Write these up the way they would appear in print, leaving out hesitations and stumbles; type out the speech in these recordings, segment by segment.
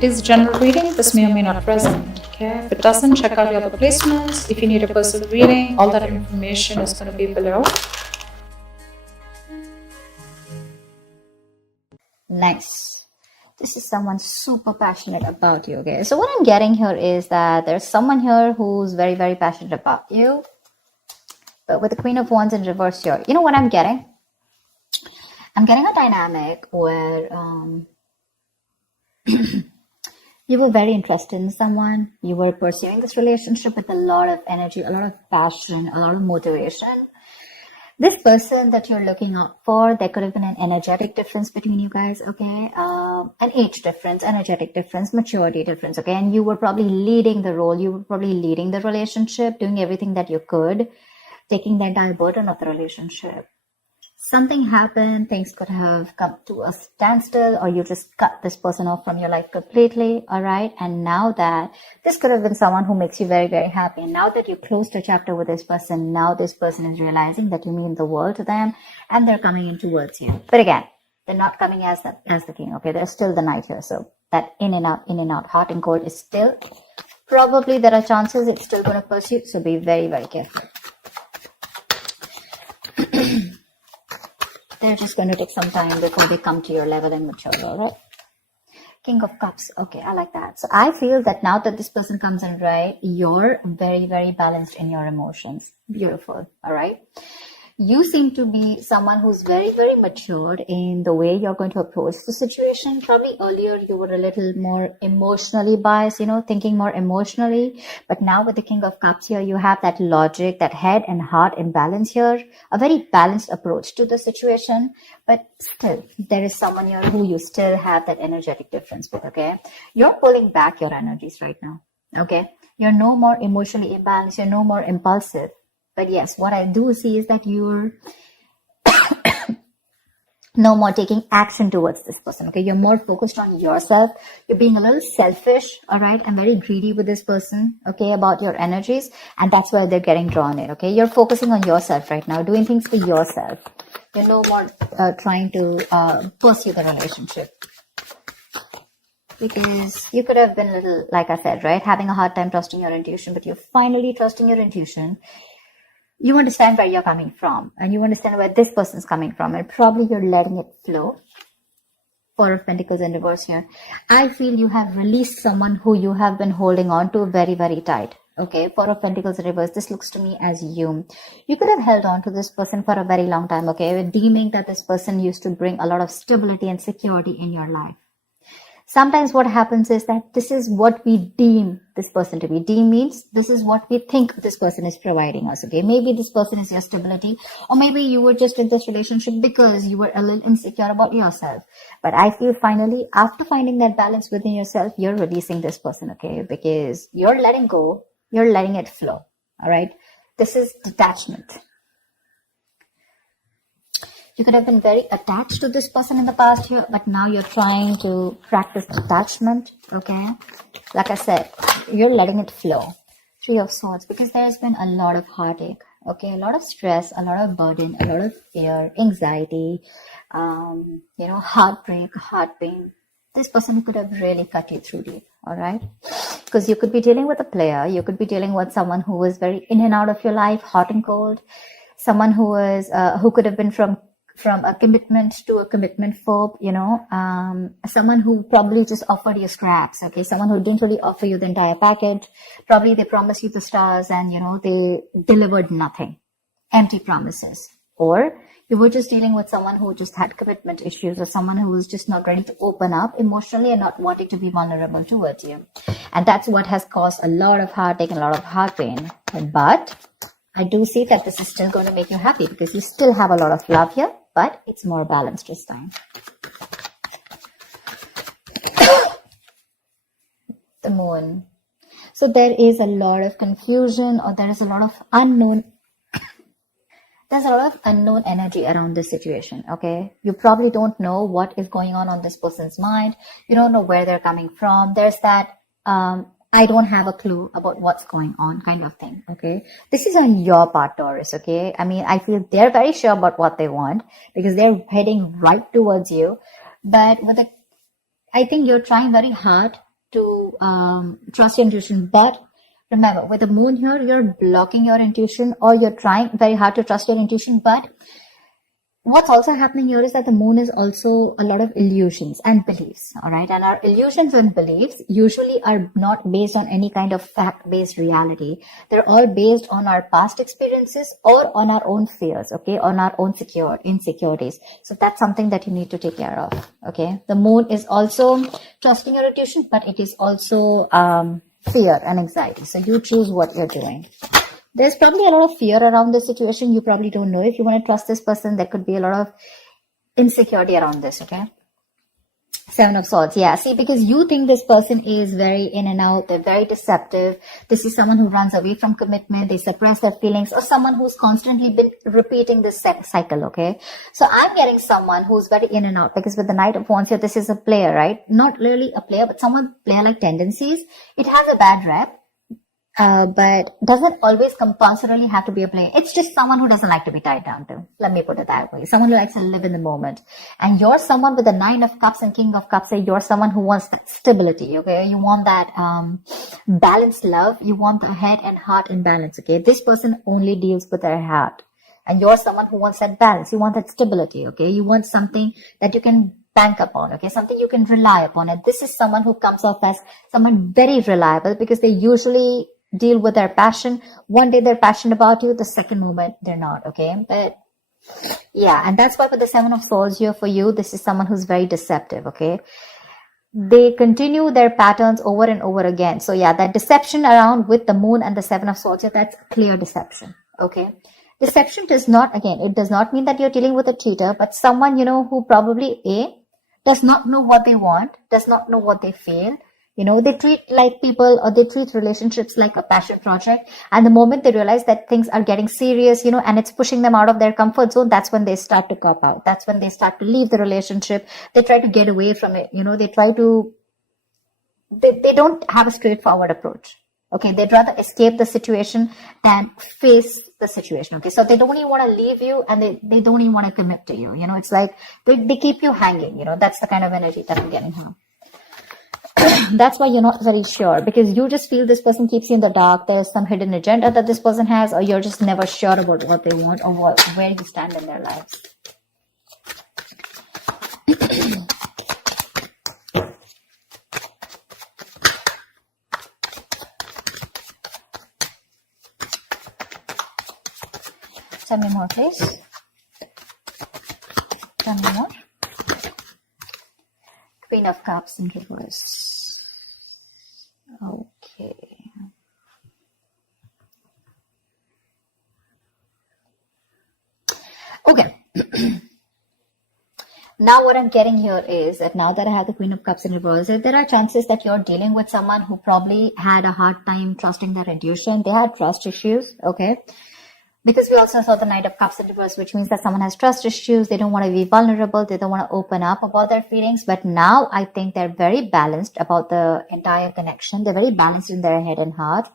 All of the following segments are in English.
It is a general reading. This may or may not resonate. Okay. If it doesn't, check out the other placements. If you need a personal reading, all that information is going to be below. Nice. This is someone super passionate about you. Okay. So what I'm getting here is that there's someone here who's very, very passionate about you. But with the Queen of Wands in reverse here, you know what I'm getting? I'm getting a dynamic where you were very interested in someone. You were pursuing this relationship with a lot of energy, a lot of passion, a lot of motivation. This person that you're looking out for, there could have been an energetic difference between you guys, okay? An age difference, energetic difference, maturity difference, okay? And you were probably leading the role. You were probably leading the relationship, doing everything that you could, taking the entire burden of the relationship. Something happened, things could have come to a standstill, or you just cut this person off from your life completely, all right? And now that this could have been someone who makes you very, very happy. And now that you closed a chapter with this person, now this person is realizing that you mean the world to them, and they're coming in towards you. But again, they're not coming as the king, okay? There's still the knight here. So that in and out, hot and cold is still, probably there are chances it's still going to pursue. So be very, very careful. They're just going to take some time before they come to your level and mature, all right? King of Cups. Okay, I like that. So I feel that now that this person comes in, right, you're very, very balanced in your emotions. Beautiful, all right? You seem to be someone who's very, very matured in the way you're going to approach the situation. Probably earlier you were a little more emotionally biased, you know, thinking more emotionally. But now with the King of Cups here, you have that logic, that head and heart in balance here. A very balanced approach to the situation. But still, there is someone here who you still have that energetic difference with, okay? You're pulling back your energies right now, okay? You're no more emotionally imbalanced. You're no more impulsive. But yes, what I do see is that you're no more taking action towards this person, okay? You're more focused on yourself. You're being a little selfish, all right? And very greedy with this person, okay, about your energies. And that's where they're getting drawn in, okay? You're focusing on yourself right now, doing things for yourself. You're no more trying to pursue the relationship. Because you could have been a little, like I said, right, having a hard time trusting your intuition, but you're finally trusting your intuition. You understand where you're coming from, and you understand where this person's coming from, and probably you're letting it flow. Four of Pentacles in reverse here. I feel you have released someone who you have been holding on to very, very tight. Okay, Four of Pentacles in reverse. This looks to me as you. You could have held on to this person for a very long time, okay, deeming that this person used to bring a lot of stability and security in your life. Sometimes what happens is that this is what we deem this person to be. Deem means this is what we think this person is providing us, okay? Maybe this person is your stability, or maybe you were just in this relationship because you were a little insecure about yourself. But I feel finally, after finding that balance within yourself, you're releasing this person, okay? Because you're letting go, you're letting it flow, all right? This is detachment. You could have been very attached to this person in the past here, but now you're trying to practice detachment, okay? Like I said, you're letting it flow. Three of Swords, because there's been a lot of heartache, okay? A lot of stress, a lot of burden, a lot of fear, anxiety, heartbreak, heart pain. This person could have really cut you through deep, all right? Because you could be dealing with a player. You could be dealing with someone who was very in and out of your life, hot and cold. Someone who was, who could have been from a commitment to a commitment phobe, someone who probably just offered you scraps, okay? Someone who didn't really offer you the entire package. Probably they promised you the stars and, they delivered nothing. Empty promises. Or you were just dealing with someone who just had commitment issues, or someone who was just not ready to open up emotionally and not wanting to be vulnerable towards you. And that's what has caused a lot of heartache and a lot of heart pain. But I do see that this is still going to make you happy because you still have a lot of love here, but it's more balanced this time. The Moon. So there is a lot of confusion, or there is a lot of unknown. There's a lot of unknown energy around this situation, okay? You probably don't know what is going on this person's mind. You don't know where they're coming from. There's that, I don't have a clue about what's going on kind of thing, okay? This is on your part, Taurus, okay? I mean, I feel they're very sure about what they want because they're heading right towards you. But I think you're trying very hard to trust your intuition. But remember, with the moon here, you're blocking your intuition, or you're trying very hard to trust your intuition. But what's also happening here is that the moon is also a lot of illusions and beliefs, all right? And our illusions and beliefs usually are not based on any kind of fact-based reality. They're all based on our past experiences or on our own fears, okay? On our own insecurities. So that's something that you need to take care of, okay? The moon is also trusting your intuition, but it is also fear and anxiety. So you choose what you're doing. There's probably a lot of fear around this situation. You probably don't know if you want to trust this person. There could be a lot of insecurity around this, okay? Seven of Swords, yeah. See, because you think this person is very in and out. They're very deceptive. This is someone who runs away from commitment. They suppress their feelings, or someone who's constantly been repeating this cycle, okay? So I'm getting someone who's very in and out, because with the Knight of Wands here, this is a player, right? Not really a player, but someone player-like tendencies. It has a bad rep. But doesn't always compulsorily have to be a player. It's just someone who doesn't like to be tied down to. Let me put it that way. Someone who likes to live in the moment. And you're someone with the Nine of Cups and King of Cups. You're someone who wants that stability, okay? You want that balanced love. You want the head and heart in balance, okay? This person only deals with their heart. And you're someone who wants that balance. You want that stability, okay? You want something that you can bank upon, okay? Something you can rely upon. And this is someone who comes off as someone very reliable, because they usually deal with their passion. One day they're passionate about you, the second moment they're not, okay? But yeah, and that's why with the Seven of Swords here for you, this is someone who's very deceptive, okay? They continue their patterns over and over again. So yeah, that deception around with the moon and the Seven of Swords here, that's clear deception, okay? Deception does not, again, it does not mean that you're dealing with a cheater, but someone, you know, who probably does not know what they want, does not know what they feel. You know, they treat like people, or they treat relationships like a passion project. And the moment they realize that things are getting serious, you know, and it's pushing them out of their comfort zone, that's when they start to cop out. That's when they start to leave the relationship. They try to get away from it. You know, they don't have a straightforward approach. Okay. They'd rather escape the situation than face the situation. Okay. So they don't even want to leave you, and they don't even want to commit to you. You know, it's like they keep you hanging. You know, that's the kind of energy that I'm getting here. That's why you're not very sure, because you just feel this person keeps you in the dark. There's some hidden agenda that this person has, or you're just never sure about what they want, or where you stand in their lives. Tell me more, please. Tell me more. Queen of Cups in reverse. Okay. Okay. Now what I'm getting here is that now that I have the Queen of Cups in reverse, there are chances that you're dealing with someone who probably had a hard time trusting their intuition. They had trust issues, okay? Because we also saw the Knight of Cups in reverse, which means that someone has trust issues. They don't want to be vulnerable. They don't want to open up about their feelings. But now I think they're very balanced about the entire connection. They're very balanced in their head and heart.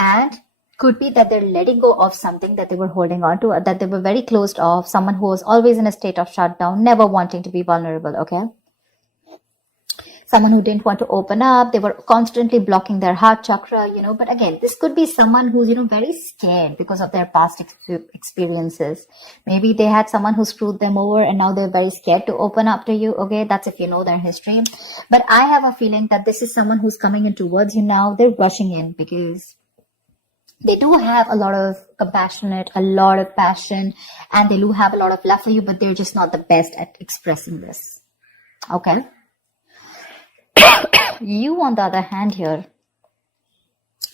And could be that they're letting go of something that they were holding on to, or that they were very closed off. Someone who was always in a state of shutdown, never wanting to be vulnerable, okay? Someone who didn't want to open up. They were constantly blocking their heart chakra, you know. But again, this could be someone who's, you know, very scared because of their past experiences. Maybe they had someone who screwed them over, and now they're very scared to open up to you. Okay, that's if you know their history. But I have a feeling that this is someone who's coming in towards you now. They're rushing in because they do have a lot of compassionate, a lot of passion, and they do have a lot of love for you, but they're just not the best at expressing this. Okay. You, on the other hand here,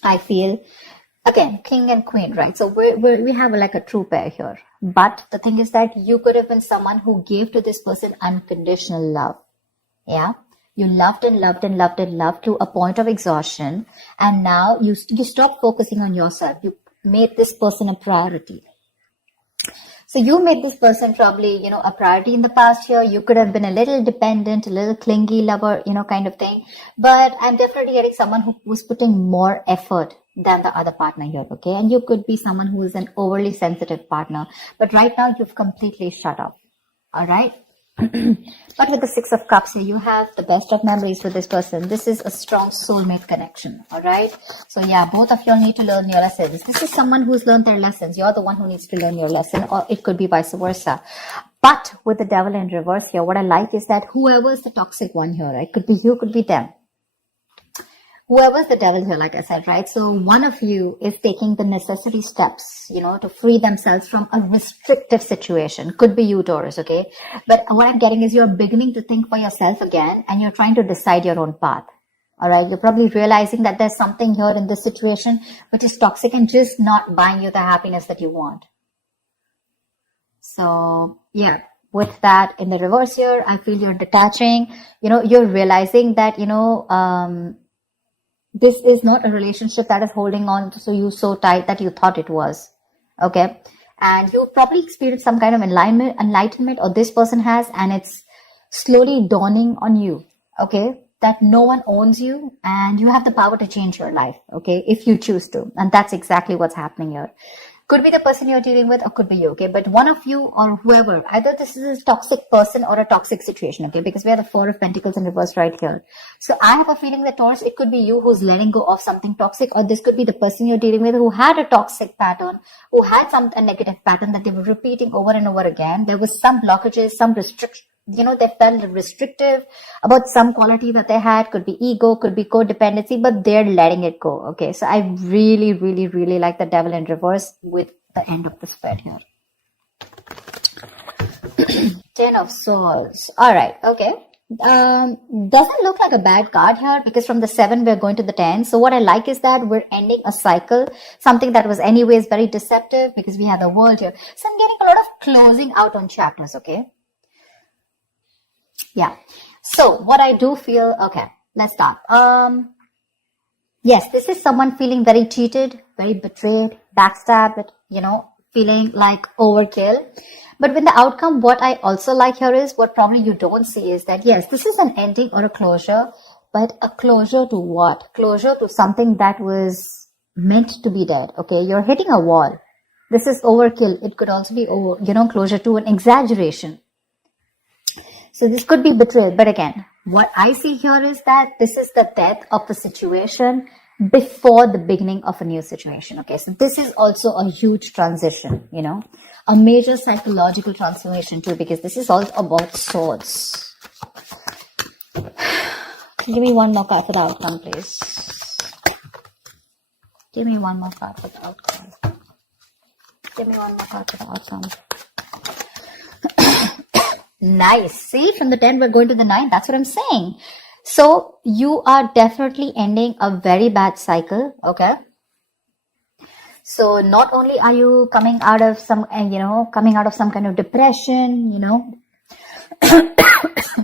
I feel, again, king and queen, right? So we have like a true pair here. But the thing is that you could have been someone who gave to this person unconditional love. Yeah. You loved and loved and loved and loved to a point of exhaustion. And now you stop focusing on yourself. You made this person a priority. So you made this person probably, you know, a priority in the past year. You could have been a little dependent, a little clingy lover, you know, kind of thing. But I'm definitely getting someone who was putting more effort than the other partner here, okay? And you could be someone who is an overly sensitive partner. But right now, you've completely shut up, all right? But with the Six of Cups here, you have the best of memories with this person. This is a strong soulmate connection, all right? So yeah, both of you need to learn your lessons. This is someone who's learned their lessons. You're the one who needs to learn your lesson, or it could be vice versa. But with the Devil in reverse here, what I like is that whoever is the toxic one here, right? Could be you, could be them. Whoever's the devil here, like I said, right? So one of you is taking the necessary steps, to free themselves from a restrictive situation. Could be you, Taurus, okay? But what I'm getting is you're beginning to think for yourself again, and you're trying to decide your own path. All right? You're probably realizing that there's something here in this situation which is toxic and just not buying you the happiness that you want. So, yeah. With that in the reverse here, I feel you're detaching. You're realizing that, this is not a relationship that is holding on to you so tight that you thought it was. Okay. And you've probably experienced some kind of enlightenment, or this person has, and it's slowly dawning on you. Okay. That no one owns you and you have the power to change your life. Okay. If you choose to. And that's exactly what's happening here. Could be the person you're dealing with, or could be you, okay? But one of you or whoever, either this is a toxic person or a toxic situation, okay? Because we have the Four of Pentacles in reverse right here. So I have a feeling that, Taurus, it could be you who's letting go of something toxic, or this could be the person you're dealing with who had a toxic pattern, who had a negative pattern that they were repeating over and over again. There was some blockages, some restriction. They felt restrictive about some quality that they had. Could be ego, could be codependency, but they're letting it go. Okay. So I really, really, really like the Devil in reverse with the end of the spread here. 10 of Swords. All right. Okay. Doesn't look like a bad card here, because from the 7 we're going to the 10. So what I like is that we're ending a cycle, something that was anyways very deceptive, because we have the World here. So I'm getting a lot of closing out on chapters. Okay. Yeah. So what I do feel, okay, let's start. Yes, this is someone feeling very cheated, very betrayed, backstabbed, feeling like overkill. But with the outcome, what I also like here is, what probably you don't see is that, yes, this is an ending or a closure, but a closure to what? Closure to something that was meant to be dead. Okay. You're hitting a wall. This is overkill. It could also be closure to an exaggeration. So this could be betrayal. But again, what I see here is that this is the death of a situation before the beginning of a new situation. Okay. So this is also a huge transition, a major psychological transformation too, because this is all about swords. Give me one more card for the outcome, please. Give me one more card for the outcome. Give me one more card for the outcome. Nice. See, from the 10, we're going to the 9. That's what I'm saying. So you are definitely ending a very bad cycle. Okay. So not only are you coming out of some kind of depression,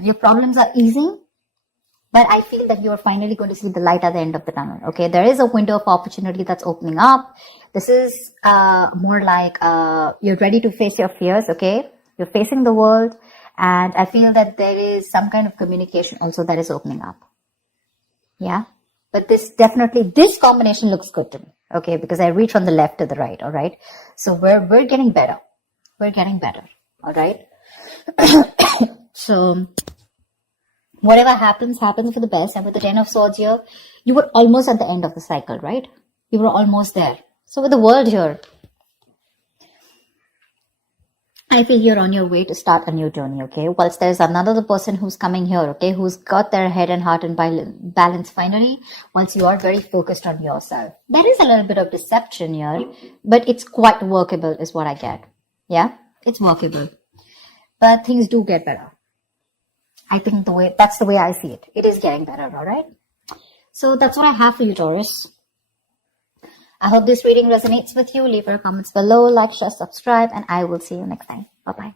your problems are easing, but I feel that you're finally going to see the light at the end of the tunnel. Okay. There is a window of opportunity that's opening up. This is more like you're ready to face your fears. Okay. You're facing the world. And I feel that there is some kind of communication also that is opening up. Yeah. But this combination looks good to me. Okay. Because I read from the left to the right. All right. So we're getting better. We're getting better. All right. So whatever happens for the best. And with the 10 of Swords here, you were almost at the end of the cycle, right? You were almost there. So with the World here, I feel you're on your way to start a new journey, okay? Whilst there's another person who's coming here, okay, who's got their head and heart in balance finally, once you are very focused on yourself. There is a little bit of deception here, but it's quite workable is what I get. Yeah, it's workable. But things do get better. I think that's the way I see it. It is getting better, all right? So that's what I have for you, Taurus. I hope this reading resonates with you. Leave your comments below, like, share, subscribe, and I will see you next time. Bye-bye.